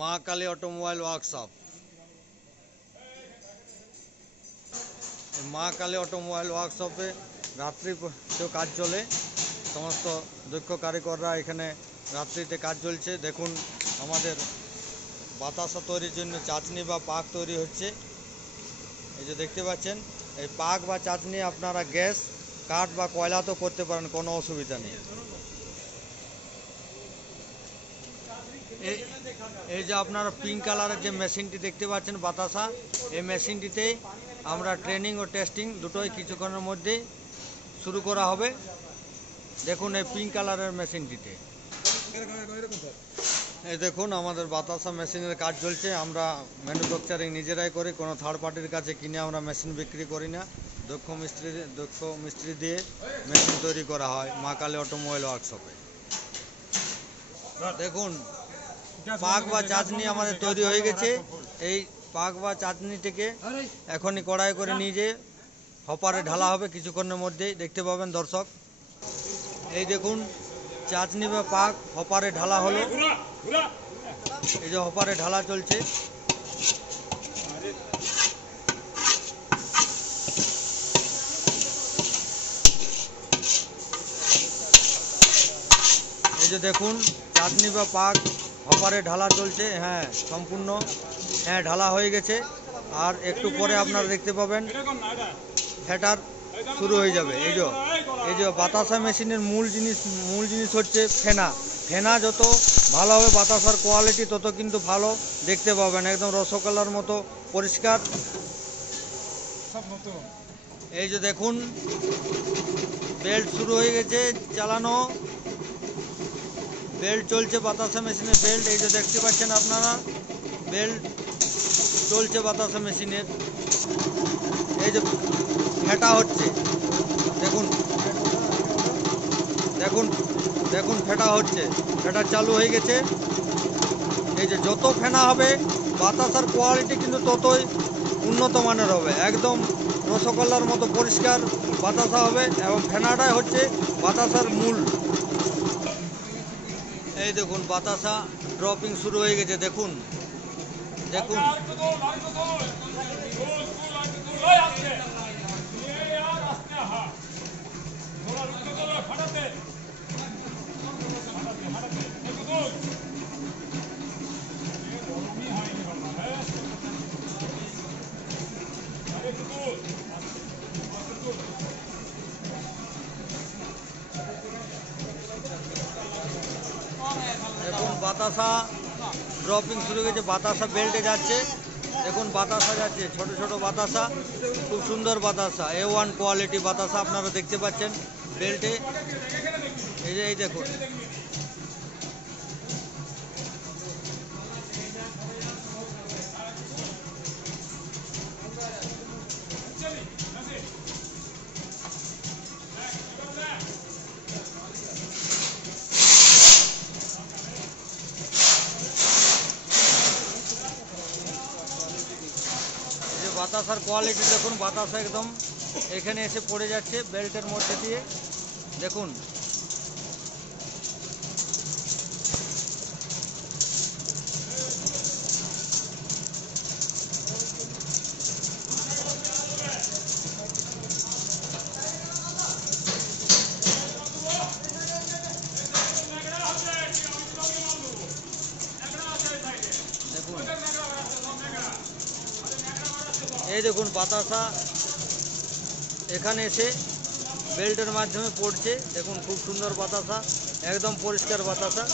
মা Kali automobile workshop. মা Kali automobile ওয়ার্কশপে রাত্রিতেও কাজ চলে। সমস্ত দক্ষ কারিগররা এখানে রাত্রিতে কাজ চলছে। দেখুন আমাদের বাতাসা তৈরির জন্য চাটনি বা পাক তৈরি হচ্ছে। এই যে দেখতে পাচ্ছেন, এই পাক বা চাটনি আপনারা গ্যাস, কাঠ বা কয়লাতেও করতে পারেন, কোনো অসুবিধা নেই। এই যে আপনারা পিঙ্ক কালারের যে মেশিনটি দেখতে পাচ্ছেন বাতাসা, এই মেশিনটিতেই আমরা ট্রেনিং ও টেস্টিং দুটোই কিছুক্ষণের মধ্যেই শুরু করা হবে। দেখুন এই পিঙ্ক কালারের মেশিনটিতে, এই দেখুন আমাদের বাতাসা মেশিনের কাজ চলছে। আমরা ম্যানুফ্যাকচারিং নিজেরাই করি, কোনো থার্ড পার্টির কাছে কিনে আমরা মেশিন বিক্রি করি না। দক্ষ মিস্ত্রি দিয়ে মেশিন তৈরি করা হয় মা কালী অটোমোবাইল ওয়ার্কশপে। দেখুন পাক বা চাটনি আমাদের তৈরি হয়ে গেছে। এই পাক বা চাটনিটিকে এখনই কড়াই করে নিয়ে যেয়ে হপারে ঢালা হবে কিছুক্ষণের মধ্যেই, দেখতে পাবেন দর্শক। এই দেখুন চাটনি বা পাক হপারে ঢালা হলো। এই যে হপারে ঢালা চলছে। এই যে দেখুন চাটনি বা পাক হপারে ঢালা চলছে। হ্যাঁ সম্পূর্ণ, হ্যাঁ ঢালা হয়ে গেছে। আর একটু পরে আপনারা দেখতে পাবেন ফ্যাটার শুরু হয়ে যাবে। এই যে বাতাসা মেশিনের মূল জিনিস হচ্ছে ফেনা। ফেনা যত ভালো হবে বাতাসার কোয়ালিটি তত কিন্তু ভালো দেখতে পাবেন, একদম রসগোল্লার মতো পরিষ্কার। এই যে দেখুন বেল্ট শুরু হয়ে গেছে চালানো, বেল্ট চলছে বাতাসা মেশিনের বেল্ট। এই যে দেখতে পাচ্ছেন আপনারা বেল্ট চলছে বাতাসা মেশিনের। এই যে ফেটা হচ্ছে, দেখুন দেখুন দেখুন ফেটা হচ্ছে, ফেটা চালু হয়ে গেছে। এই যে যত ফেনা হবে বাতাসার কোয়ালিটি কিন্তু ততই উন্নত মানের হবে, একদম রসগোল্লার মতো পরিষ্কার বাতাসা হবে। এবং ফেনাটাই হচ্ছে বাতাসার মূল। এই দেখুন বাতাসা ড্রপিং শুরু হয়ে গেছে। দেখুন দেখুন দেখুন বাতাসা ড্রপিং শুরু হয়েছে, বাতাসা বেল্টে যাচ্ছে। দেখুন বাতাসা যাচ্ছে, ছোট ছোট বাতাসা, খুব সুন্দর বাতাসা, A1 কোয়ালিটি বাতাসা আপনারা দেখতে পাচ্ছেন বেল্টে। এই দেখুন বাতাসার কোয়ালিটি দেখুন, বাতাসা একদম এখানে এসে পড়ে যাচ্ছে বেল্টের মধ্যে দিয়ে। দেখুন এই দেখুন বাতাসা এখানে এসে বেল্টের মাধ্যমে পড়ছে। দেখুন খুব সুন্দর বাতাসা, একদম পরিষ্কার বাতাসা।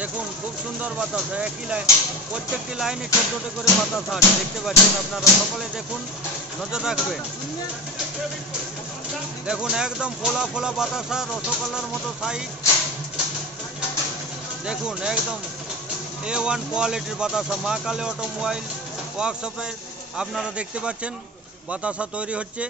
দেখুন খুব সুন্দর বাতাসা, একই লাইন, প্রত্যেকটি লাইনে 14টি করে বাতাসা আছে, দেখতে পাচ্ছেন আপনারা সকলে। দেখুন নজর রাখবেন। দেখুন একদম ফোলা ফোলা বাতাসা, রসগোল্লার মতো সাইজ। দেখুন একদম A1 কোয়ালিটির বাতাসা মা কালী অটোমোবাইল ওয়ার্কশপে আপনারা দেখতে পাচ্ছেন বাতাসা তৈরি হচ্ছে।